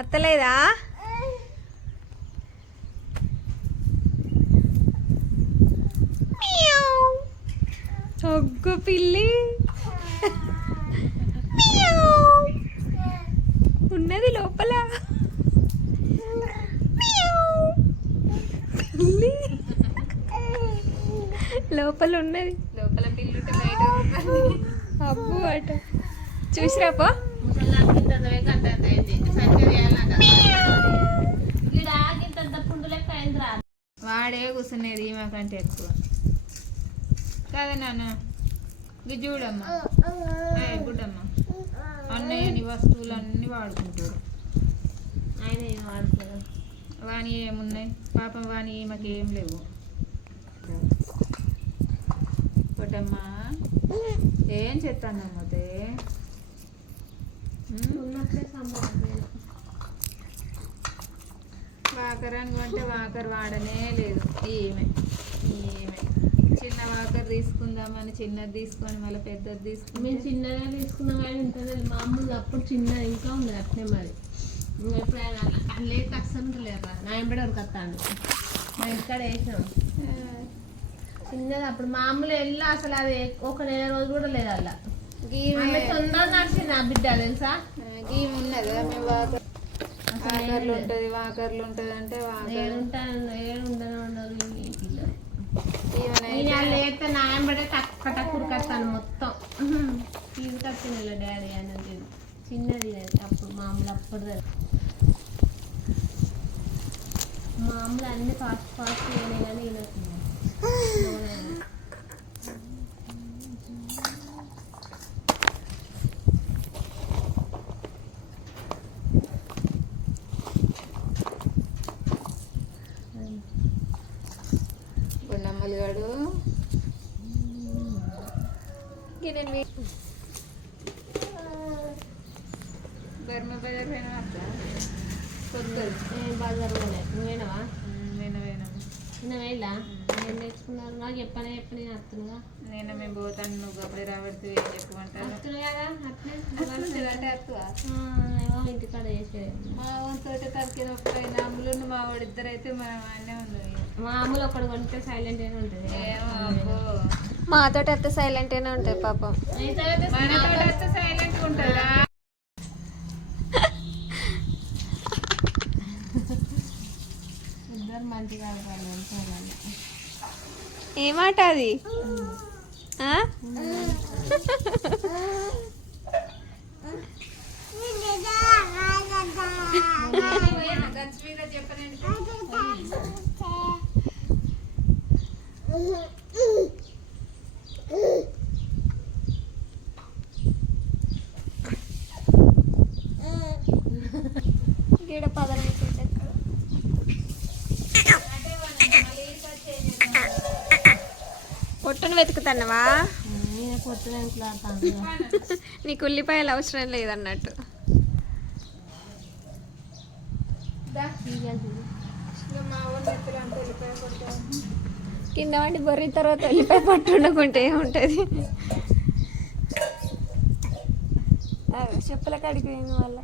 అత్తలేదా? ఒగ్గు పిల్లి ఉన్నది లోపల. పిల్లి లోపల ఉన్నది. లోపల పిల్లి బయట అబ్బు అట చూసిరాపో. వాడే కూర్చునేది మాకంటే ఎక్కువ కదా నాన్న. ఇది చూడమ్మా గుడ్డమ్మా, అన్నయ్యని వస్తువులు అన్నీ వాడుకుంటాడు. ఆయన ఏం వాడుకోడు. వాణి ఏమున్నాయి పాపం, వాణి మాకు ఏం లేవు. ఒకటమ్మా ఏం చెప్తానమ్మా ఉన్నప్పుడే సంబంధం. వాకర్ అనుకుంటే వాకర్ వాడనే లేదు. ఏమే చిన్న వాకర్ తీసుకుందామని చిన్నది తీసుకొని మళ్ళీ పెద్దది తీసుకుని. మేము చిన్నగా తీసుకున్నాం కానీ ఉంటుంది మామూలుగా. అప్పుడు చిన్నది ఇంకా ఉంది అట్నే. మరి ఎప్పుడైనా లేదు అస్సలు ఉంటలేరు. నా ఎంబడి వరకు వస్తాను. మా ఇంటికాడ వేసినాం చిన్నది. అప్పుడు మామూలు వెళ్ళి అసలు అది ఒక నెల రోజు కూడా లేదు. అలా తొందరగా నడిచింది ఆ బిడ్డ తెలుసా. గీమ్ ఉన్నదా మేము వాకర్లు ఉంటుంది వాకర్లు ఉంటుంది అంటే లేకపోతే నాయం పడే టక్క కురికొస్తాను మొత్తం తీసుకొచ్చింది డాడీ అనేది. చిన్నది అప్పుడు మామూలు అప్పుడు మామూలు అన్ని ఫాస్ట్ ఫాస్ట్ అయినాయి కానీ పొన్నమ్మలుగాడు ధర్మ బజార్ పోయినా అక్క కొత్తది బజార్ నువ్వేనావా? నేను నిన్న వెళ్ళా ఏం నేర్చుకున్నారు? నాకు చెప్పనే నేను వస్తున్నా. నేను మేము పోతాను, నువ్వు అప్పుడే రాబడితే ఏం చెప్పమంటారు. వస్తున్నా కదా అంటే అత్తువా ఏమో ఇంటికాడ చేసేది. మా తోట తరకిన ఒక్కైనా అమ్ములు మా వాడు ఇద్దరు అయితే మా అన్నే ఉంది. మా అమ్ములు ఒకటి కొంటే సైలెంట్ అయినా ఉంటుంది. ఏమో అబ్బో మాతో అయితే సైలెంట్ గానే ఉంటాయి పాపం. మనతో అయితే సైలెంట్గా ఉంటుందా? ఇద్దరు మంచిగా ఏమాట అది? గీడ పదన పొట్టును వెతుకుతున్నావా? నీకు ఉల్లిపాయలు అవసరం లేదన్నట్టు. కింద వండి బొర్రి తర్వాత ఉల్లిపాయ పట్టు ఉండకుంటే ఏముంటుంది? చెప్పుల కాడికి పోయింది మళ్ళీ.